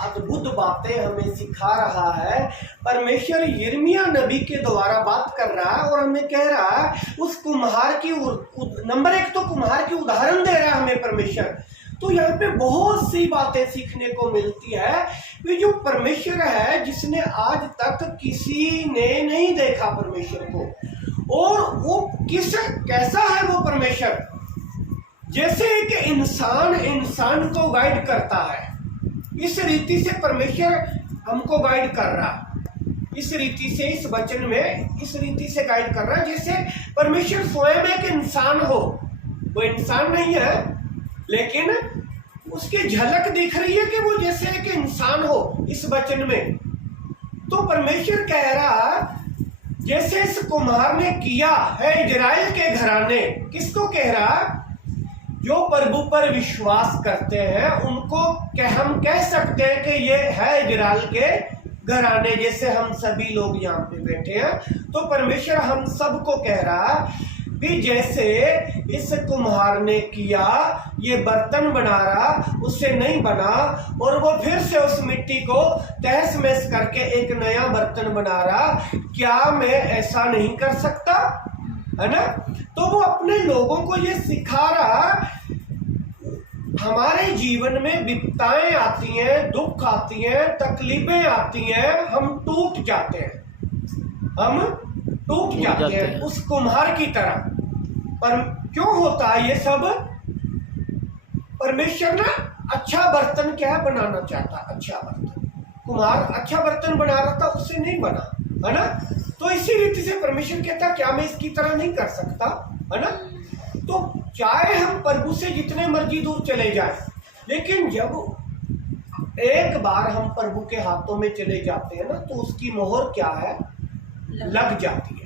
अद्भुत बातें हमें सिखा रहा है। परमेश्वर यिर्मयाह नबी के द्वारा बात कर रहा है और हमें कह रहा है उस कुम्हार की नंबर एक तो कुम्हार की उदाहरण दे रहा है हमें परमेश्वर। तो यहाँ पे बहुत सी बातें सीखने को मिलती है कि जो परमेश्वर है जिसने आज तक किसी ने नहीं देखा परमेश्वर को, और वो कैसा है वो परमेश्वर। जैसे एक इंसान को गाइड करता है, इस रीति से परमेश्वर हमको गाइड कर रहा, इस रीति से इस वचन में इस रीति से गाइड कर रहा है जैसे परमेश्वर स्वयं एक इंसान हो। वो इंसान नहीं है लेकिन उसकी झलक दिख रही है कि वो जैसे एक इंसान हो इस वचन में। तो परमेश्वर कह रहा जैसे इस कुम्हार ने किया है इजराइल के घराने, किसको कह रहा, जो प्रभु पर विश्वास करते हैं उनको हम कह सकते हैं कि ये है इजराइल के घराने, जैसे हम सभी लोग यहाँ पे बैठे हैं। तो परमेश्वर हम सबको कह रहा कि जैसे इस कुम्हार ने किया, ये बर्तन बना रहा, उससे नहीं बना, और वो फिर से उस मिट्टी को तहस महस करके एक नया बर्तन बना रहा, क्या मैं ऐसा नहीं कर सकता, है ना। तो वो अपने लोगों को ये सिखा रहा, हमारे जीवन में विपत्ताएं आती हैं, दुख आती हैं, तकलीफें आती हैं, हम टूट जाते हैं, हम टूट जाते हैं उस कुम्हार की तरह। पर क्यों होता है ये सब? परमेश्वर ना अच्छा बर्तन क्या बनाना चाहता, अच्छा बर्तन, कुम्हार अच्छा बर्तन बना रहा था, उससे नहीं बना, है ना। तो इसी रीति से परमेश्वर कहता क्या मैं इसकी तरह नहीं कर सकता, है ना। तो चाहे हम प्रभु से जितने मर्जी दूर चले जाएं, लेकिन जब एक बार हम प्रभु के हाथों में चले जाते हैं ना, तो उसकी मोहर क्या है, लग जाती है।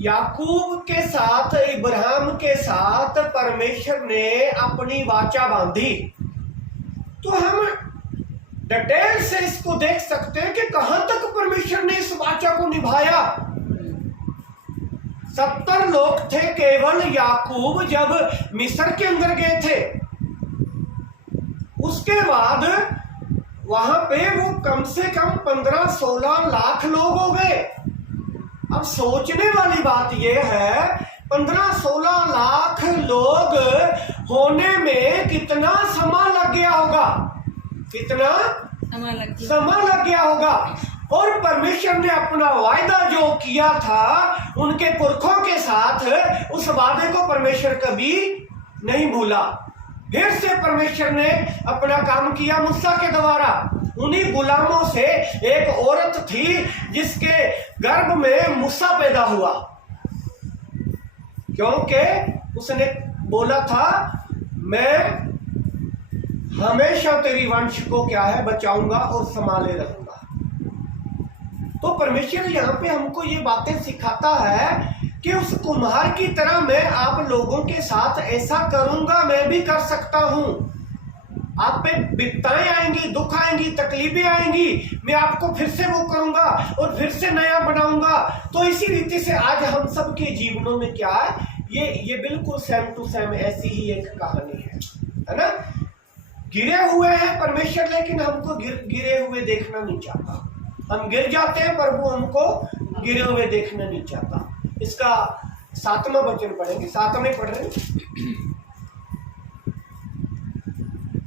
याकूब के साथ, इब्राहिम के साथ परमेश्वर ने अपनी वाचा बांधी। तो हम डिटेल से इसको देख सकते हैं कि कहां तक परमेश्वर ने इस वाचा को निभाया। 70 लोग थे केवल याकूब जब मिस्र के अंदर गए थे, उसके बाद वहां पे वो कम से कम 15-16 लाख लोग हो गए। अब सोचने वाली बात यह है 15-16 लाख लोग होने में कितना समय लग गया होगा, कितना समय लग गया होगा। और परमेश्वर ने अपना वायदा जो किया था उनके पुरखों के साथ, उस वादे को परमेश्वर कभी नहीं भूला। फिर से परमेश्वर ने अपना काम किया मूसा के द्वारा। उन्हीं गुलामों से एक औरत थी जिसके गर्भ में मूसा पैदा हुआ, क्योंकि उसने बोला था मैं हमेशा तेरी वंश को क्या है बचाऊंगा और संभाले रहूंगा। तो परमेश्वर यहाँ पे हमको ये बातें सिखाता है कि उस कुम्हार की तरह मैं आप लोगों के साथ ऐसा करूंगा, मैं भी कर सकता हूं। आप पे विपत्ताएं आएंगी, दुख आएंगी, तकलीफें आएंगी, मैं आपको फिर से वो करूंगा और फिर से नया बनाऊंगा। तो इसी रीति से आज हम सब के जीवनों में क्या है, ये बिल्कुल सेम टू सेम ऐसी ही एक कहानी है ना। गिरे हुए हैं परमेश्वर, लेकिन हमको गिरे हुए देखना नहीं चाहता। हम गिर जाते हैं, प्रभु हमको गिरे हुए देखना नहीं चाहता। इसका 7वां वचन पढ़ेंगे, 7वें पढ़ रहे हैं।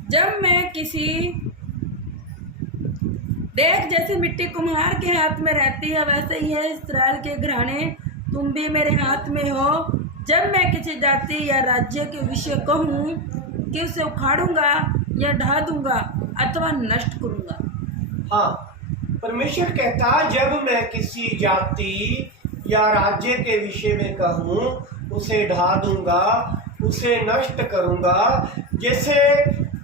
जब मैं किसी देख जैसे मिट्टी कुम्हार के हाथ में रहती है, वैसे ही है इस्राएल के घराने, तुम भी मेरे हाथ में हो। जब मैं किसी जाति या राज्य के विषय कहूँ कि उसे उखाड़ूंगा या ढा दूंगा अथवा नष्ट करूंगा। हाँ, परमेश्वर कहता जब मैं किसी जाति या राज्य के विषय में कहूँ उसे ढा दूंगा, उसे नष्ट करूंगा। जैसे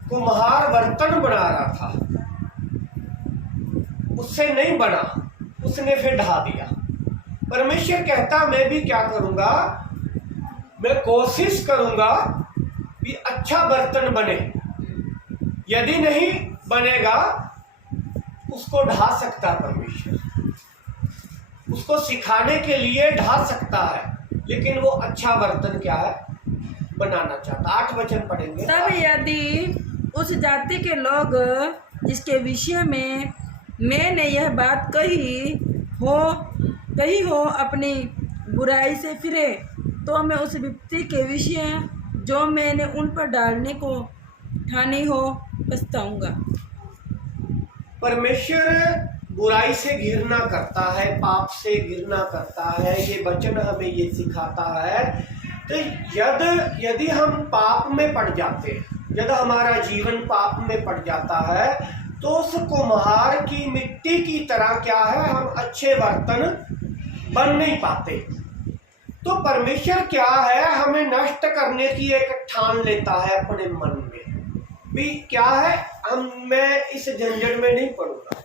कुम्हार बर्तन बना रहा था, उससे नहीं बना, उसने फिर ढा दिया। परमेश्वर कहता मैं भी क्या करूंगा, मैं कोशिश करूंगा कि अच्छा बर्तन बने। यदि नहीं बनेगा उसको ढा सकता परमेश्वर, उसको सिखाने के लिए ढा सकता है, लेकिन वो अच्छा बर्तन क्या है बनाना चाहता। 8 वचन पढ़ेंगे। तब यदि उस जाति के लोग जिसके विषय में मैंने यह बात कही हो अपनी बुराई से फिरे, तो मैं उस विपत्ति के विषय जो मैंने उन पर डालने को ठानी हो पछताऊंगा। परमेश्वर बुराई से घृणा करता है, पाप से घृणा करता है। ये वचन हमें ये सिखाता है। तो यदि हम पाप में पड़ जाते हैं, यदि हमारा जीवन पाप में पड़ जाता है, तो उस कुम्हार की मिट्टी की तरह क्या है, हम अच्छे बर्तन बन नहीं पाते। तो परमेश्वर क्या है, हमें नष्ट करने की एक ठान लेता है अपने मन में भी। क्या है, मैं इस झंझट में नहीं पड़ूंगा,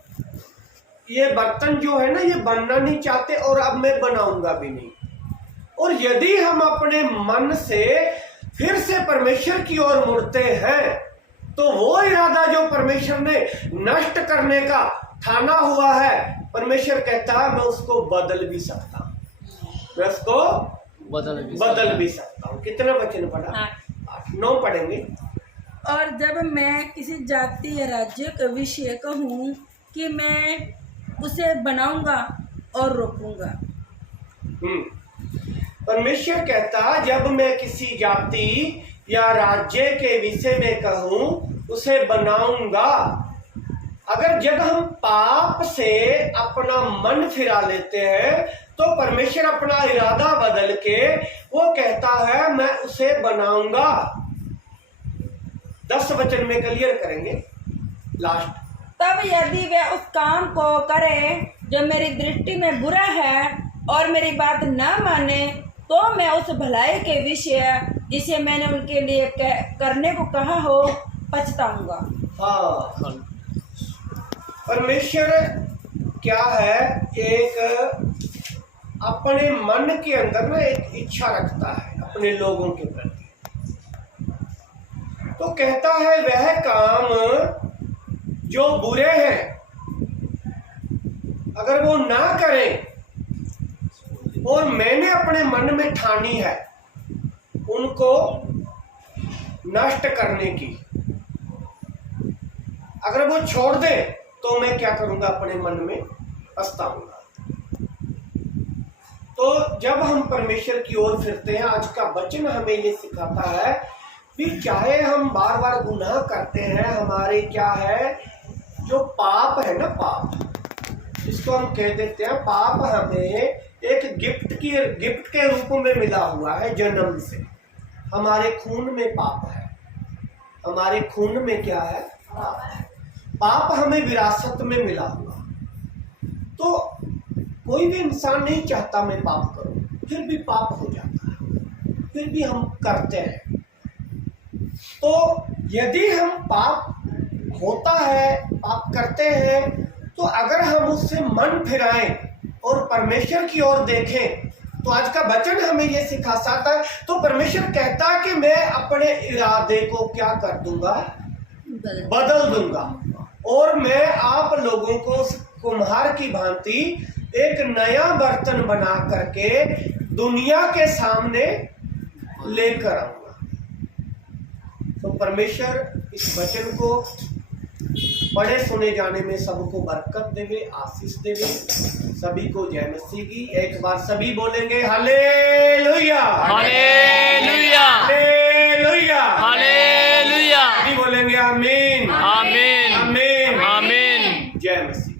ये बर्तन जो है ना, ये बनना नहीं चाहते और अब मैं बनाऊंगा भी नहीं। और यदि हम अपने मन से फिर से परमेश्वर की ओर मुड़ते हैं, तो वो इरादा जो परमेश्वर ने नष्ट करने का ठाना हुआ है, परमेश्वर कहता है मैं उसको बदल भी सकता हूँ, मैं उसको बदल भी सकता हूँ। कितना वचन पढ़ा? 8-9 पढ़ेंगे। और जब मैं किसी जाति या राज्य का विषय कहूँ कि मैं उसे बनाऊंगा और रोपूंगा। परमेश्वर कहता, जब मैं किसी जाति या राज्य के विषय में कहूँ उसे बनाऊंगा। अगर जब हम पाप से अपना मन फिरा लेते हैं, तो परमेश्वर अपना इरादा बदल के वो कहता है मैं उसे बनाऊंगा। 10 वचन में क्लियर करेंगे लास्ट। तब यदि वह उस काम को करे जो मेरी दृष्टि में बुरा है और मेरी बात न माने, तो मैं उस भलाई के विषय जिसे मैंने उनके लिए करने को कहा हो पछताऊंगा। हाँ, परमेश्वर क्या है, एक अपने मन के अंदर ना एक इच्छा रखता है अपने लोगों के प्रति। तो कहता है वह काम जो बुरे हैं अगर वो ना करें, और मैंने अपने मन में ठानी है उनको नष्ट करने की, अगर वो छोड़ दे तो मैं क्या करूंगा, अपने मन में पछताऊंगा। तो जब हम परमेश्वर की ओर फिरते हैं, आज का वचन हमें ये सिखाता है कि चाहे हम बार बार गुनाह करते हैं, हमारे क्या है जो पाप है ना, पाप इसको हम कह देते हैं, पाप हमें एक गिफ्ट के रूप में मिला हुआ है। जन्म से हमारे खून में पाप है, हमारे खून में क्या है, पाप है। पाप हमें विरासत में मिला हुआ। तो कोई भी इंसान नहीं चाहता मैं पाप करूं, फिर भी पाप हो जाता है, फिर भी हम करते हैं। तो यदि हम पाप होता है, पाप करते हैं, तो अगर हम उससे मन फिराएं और परमेश्वर की ओर देखें, तो आज का वचन हमें ये सिखाता है। तो परमेश्वर कहता है कि मैं अपने इरादे को क्या कर दूंगा, बदल दूंगा, और मैं आप लोगों को कुम्हार की भांति एक नया बर्तन बना करके दुनिया के सामने लेकर आऊंगा। तो परमेश्वर इस वचन को पढ़े सुने जाने में सबको बरकत देवे, आशीष देवे। सभी को जय मसीह की। एक बार सभी बोलेंगे हालेलुया, हालेलुया, हालेलुया, हालेलुया। सभी बोलेंगे आमीन, आमीन, आमीन, आमीन। जय मसीह।